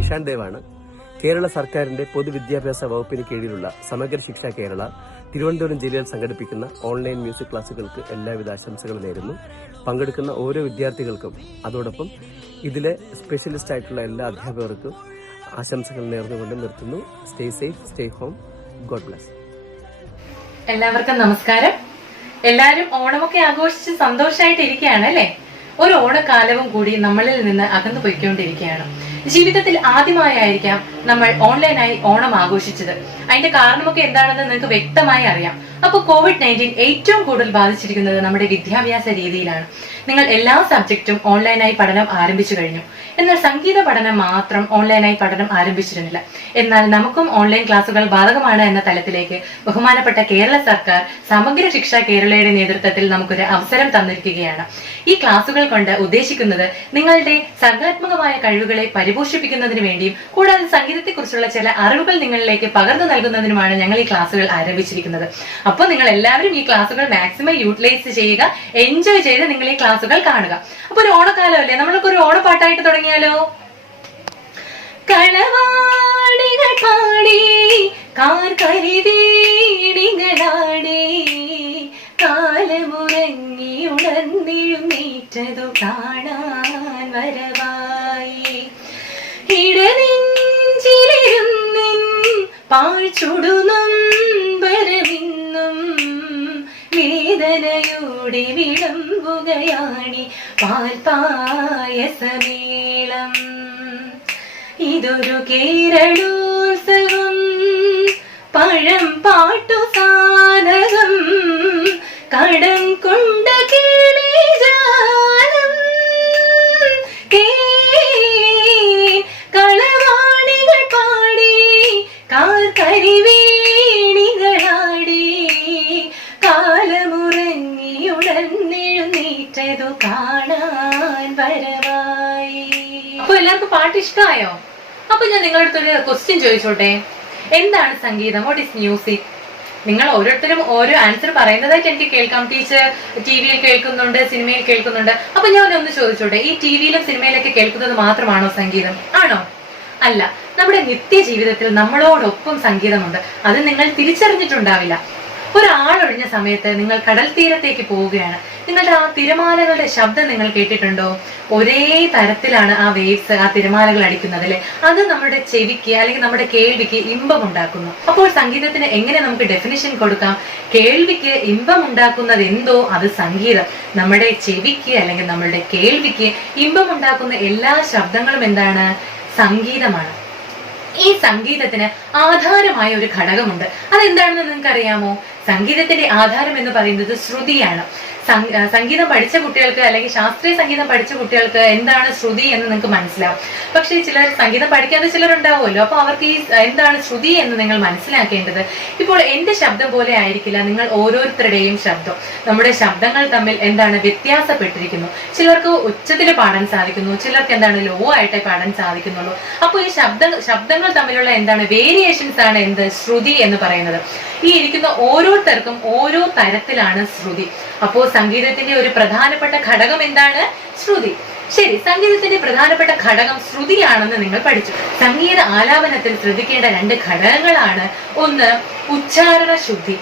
ഇഷാൻ ദേവാണ്. കേരള സർക്കാരിന്റെ പൊതുവിദ്യാഭ്യാസ വകുപ്പിന് കീഴിലുള്ള സമഗ്ര ശിക്ഷ കേരള തിരുവനന്തപുരം ജില്ലയിൽ സംഘടിപ്പിക്കുന്ന ഓൺലൈൻ മ്യൂസിക് ക്ലാസുകൾക്ക് എല്ലാവിധ ആശംസകളും നേരുന്നു. പങ്കെടുക്കുന്ന ഓരോ വിദ്യാർത്ഥികൾക്കും അതോടൊപ്പം ഇതിലെ സ്പെഷ്യലിസ്റ്റ് ആയിട്ടുള്ള എല്ലാ അധ്യാപകർക്കും ആശംസകൾ നേർന്നുകൊണ്ട് നിർത്തുന്നു. Stay safe, stay home. God bless. എല്ലാവർക്കും നമസ്കാരം. എല്ലാവരും ഓണമൊക്കെ ആഘോഷിച്ച് സന്തോഷമായിട്ട് ഇരിക്കുകയാണ് അല്ലേ? ഒരു ഓണക്കാലവും കൂടി നമ്മളിൽ നിന്ന് അകന്നു പോയിക്കൊണ്ടിരിക്കുകയാണ്. ജീവിതത്തിൽ ആദ്യമായിരിക്കാം നമ്മൾ ഓൺലൈനായി ഓണം ആഘോഷിച്ചത്. അതിന്റെ കാരണമൊക്കെ എന്താണെന്ന് നിങ്ങൾക്ക് വ്യക്തമായി അറിയാം. അപ്പോൾ COVID-19 ഏറ്റവും കൂടുതൽ ബാധിച്ചിരിക്കുന്നത് നമ്മുടെ വിദ്യാഭ്യാസ രീതിയിലാണ്. നിങ്ങൾ എല്ലാ സബ്ജക്റ്റും ഓൺലൈനായി പഠനം ആരംഭിച്ചു കഴിഞ്ഞു. എന്നാൽ സംഗീത പഠനം മാത്രം ഓൺലൈനായി പഠനം ആരംഭിച്ചിരുന്നില്ല. എന്നാൽ നമുക്കും ഓൺലൈൻ ക്ലാസുകൾ ബാധകമാണ് എന്ന തലത്തിലേക്ക് ബഹുമാനപ്പെട്ട കേരള സർക്കാർ സമഗ്ര ശിക്ഷ കേരളയുടെ നേതൃത്വത്തിൽ നമുക്കൊരു അവസരം തന്നിരിക്കുകയാണ്. ഈ ക്ലാസുകൾ കൊണ്ട് ഉദ്ദേശിക്കുന്നത് നിങ്ങളുടെ സർഗാത്മകമായ കഴിവുകളെ പരിപോഷിപ്പിക്കുന്നതിന് വേണ്ടിയും കൂടാതെ സംഗീതത്തെക്കുറിച്ചുള്ള ചില അറിവുകൾ നിങ്ങളിലേക്ക് പകർന്നു നൽകുന്നതിനുമാണ് ഞങ്ങൾ ഈ ക്ലാസുകൾ ആരംഭിച്ചിരിക്കുന്നത്. അപ്പോൾ നിങ്ങൾ എല്ലാവരും ഈ ക്ലാസുകൾ മാക്സിമം യൂട്ടിലൈസ് ചെയ്യുക, എൻജോയ് ചെയ്ത് നിങ്ങൾ ഈ ക്ലാസുകൾ കാണുക. അപ്പൊ ഒരു ഓണക്കാലമല്ലേ, നമ്മൾക്ക് ഒരു ഓണപ്പാട്ടായിട്ട് തുടങ്ങിയാലോ? കളവാടികൾ പാടി കാർകരിവീടികളാടി കാലമുറങ്ങി ഉണർന്നിഴുന്നേറ്റതു കാണാൻ വരവായി ഇടനെഞ്ചിലിരുന്നിൻ പാഴ്ചുടുന്നും വരമിന്നും വേദനയോടെ വിളമ്പുകയാണി പാൽപായസമേളം. ഇതൊരു കേരളോത്സവം, പഴം പാട്ടു സാധകം, കടം കൊണ്ട കിളിജാലം, കളവാണികൾ പാടി കാർകരിവീണികളാടി കാലമുറങ്ങി ഉണർന്നെഴുന്നേറ്റതു കാണാൻ വരവായി. അപ്പൊ എല്ലാവർക്കും പാട്ട് ഇഷ്ടമായോ? അപ്പൊ ഞാൻ നിങ്ങളുടെ അടുത്തൊരു ക്വസ്റ്റ്യൻ ചോദിച്ചോട്ടെ. എന്താണ് സംഗീതം? What is music? നിങ്ങൾ ഓരോരുത്തരും ഓരോ ആൻസർ പറയുന്നതായിട്ട് എനിക്ക് കേൾക്കാം. ടീച്ചർ ടിവിയിൽ കേൾക്കുന്നുണ്ട്, സിനിമയിൽ കേൾക്കുന്നുണ്ട്. അപ്പൊ ഞാൻ ഒന്ന് ചോദിച്ചോട്ടെ, ഈ ടിവിയിലും സിനിമയിലൊക്കെ കേൾക്കുന്നത് മാത്രമാണോ സംഗീതം? ആണോ? അല്ല. നമ്മുടെ നിത്യജീവിതത്തിൽ നമ്മളോടൊപ്പം സംഗീതമുണ്ട്. അത് നിങ്ങൾ തിരിച്ചറിഞ്ഞിട്ടുണ്ടാവില്ല. ഒരാളൊഴിഞ്ഞ സമയത്ത് നിങ്ങൾ കടൽ തീരത്തേക്ക് പോവുകയാണ്. നിങ്ങളുടെ ആ തിരമാലകളുടെ ശബ്ദം നിങ്ങൾ കേട്ടിട്ടുണ്ടോ? ഒരേ തരത്തിലാണ് ആ വേവ്സ്, ആ തിരമാലകൾ അടിക്കുന്നത് അല്ലെ? അത് നമ്മുടെ ചെവിക്ക് അല്ലെങ്കിൽ നമ്മുടെ കേൾവിക്ക് ഇമ്പം ഉണ്ടാക്കുന്നു. അപ്പോൾ സംഗീതത്തിന് എങ്ങനെ നമുക്ക് ഡെഫിനിഷൻ കൊടുക്കാം? കേൾവിക്ക് ഇമ്പം ഉണ്ടാക്കുന്നത് എന്തോ അത് സംഗീതം. നമ്മുടെ ചെവിക്ക് അല്ലെങ്കിൽ നമ്മുടെ കേൾവിക്ക് ഇമ്പം ഉണ്ടാക്കുന്ന എല്ലാ ശബ്ദങ്ങളും എന്താണ്? സംഗീതമാണ്. ഈ സംഗീതത്തിന് ആധാരമായ ഒരു ഘടകമുണ്ട്. അതെന്താണെന്ന് നിങ്ങൾക്ക് അറിയാമോ? സംഗീതത്തിന്റെ ആധാരം എന്ന് പറയുന്നത് ശ്രുതിയാണ്. സംഗീതം പഠിച്ച കുട്ടികൾക്ക് അല്ലെങ്കിൽ ശാസ്ത്രീയ സംഗീതം പഠിച്ച കുട്ടികൾക്ക് എന്താണ് ശ്രുതി എന്ന് നിങ്ങൾക്ക് മനസ്സിലാവും. പക്ഷെ ചിലർ സംഗീതം പഠിക്കാതെ ചിലരുണ്ടാവുമല്ലോ. അപ്പൊ അവർക്ക് ഈ എന്താണ് ശ്രുതി എന്ന് നിങ്ങൾ മനസ്സിലാക്കേണ്ടത്. ഇപ്പോൾ എന്റെ ശബ്ദം പോലെ ആയിരിക്കില്ല നിങ്ങൾ ഓരോരുത്തരുടെയും ശബ്ദം. നമ്മുടെ ശബ്ദങ്ങൾ തമ്മിൽ എന്താണ് വ്യത്യാസപ്പെട്ടിരിക്കുന്നു. ചിലർക്ക് ഉച്ചത്തിൽ പാടാൻ സാധിക്കുന്നു, ചിലർക്ക് എന്താണ് ലോ ആയിട്ടേ പാടാൻ സാധിക്കുന്നുള്ളൂ. അപ്പോൾ ഈ ശബ്ദങ്ങൾ തമ്മിലുള്ള എന്താണ് വേരിയേഷൻസ് ആണ് എന്ത് ശ്രുതി എന്ന് പറയുന്നത്. ഈ ഇരിക്കുന്ന ഓരോരുത്തർക്കും ഓരോ തരത്തിലാണ് ശ്രുതി. അപ്പോ സംഗീതത്തിന്റെ ഒരു പ്രധാനപ്പെട്ട ഘടകം എന്താണ്? ശ്രുതി. ശരി, സംഗീതത്തിന്റെ പ്രധാനപ്പെട്ട ഘടകം ശ്രുതിയാണെന്ന് നിങ്ങൾ പഠിച്ചു. സംഗീത ആലാപനത്തിൽ ശ്രദ്ധിക്കേണ്ട രണ്ട് ഘടകങ്ങളാണ്. ഒന്ന് ഉച്ചാരണ ശുദ്ധി,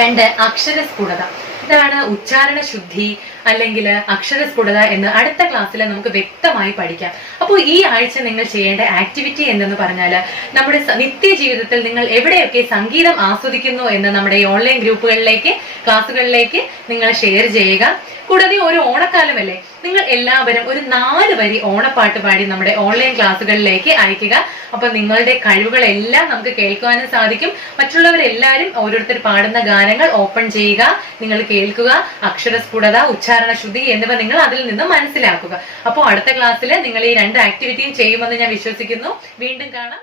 രണ്ട് അക്ഷരസ്ഫുടത. ഇതാണ് ഉച്ചാരണ ശുദ്ധി അല്ലെങ്കിൽ അക്ഷരസ്ഫുടത എന്ന് അടുത്ത ക്ലാസ്സിൽ നമുക്ക് വ്യക്തമായി പഠിക്കാം. അപ്പോൾ ഈ ആഴ്ച നിങ്ങൾ ചെയ്യേണ്ട ആക്ടിവിറ്റി എന്തെന്ന് പറഞ്ഞാൽ നമ്മുടെ നിത്യജീവിതത്തിൽ നിങ്ങൾ എവിടെയൊക്കെ സംഗീതം ആസ്വദിക്കുന്നു എന്ന് നമ്മുടെ ഈ ഓൺലൈൻ ഗ്രൂപ്പുകളിലേക്ക് ക്ലാസ്സുകളിലേക്ക് നിങ്ങൾ ഷെയർ ചെയ്യുക. കൂടാതെ ഒരു ഓണക്കാലമല്ലേ, നിങ്ങൾ എല്ലാവരും ഒരു 4 വരി ഓണപ്പാട്ട് പാടി നമ്മുടെ ഓൺലൈൻ ക്ലാസ്സുകളിലേക്ക് അയക്കുക. അപ്പൊ നിങ്ങളുടെ കഴിവുകളെല്ലാം നമുക്ക് കേൾക്കുവാനും സാധിക്കും. മറ്റുള്ളവരെല്ലാവരും ഓരോരുത്തർ പാടുന്ന ഗാനങ്ങൾ ഓപ്പൺ ചെയ്യുക, നിങ്ങൾ കേൾക്കുക. അക്ഷരസ്ഫുടത, ഉച്ചാരണ ശുദ്ധി എന്നിവ നിങ്ങൾ അതിൽ നിന്ന് മനസ്സിലാക്കുക. അപ്പോൾ അടുത്ത ക്ലാസ്സിൽ നിങ്ങൾ ഈ 2 ആക്ടിവിറ്റിയും ചെയ്യുമെന്ന് ഞാൻ വിശ്വസിക്കുന്നു. വീണ്ടും കാണാം.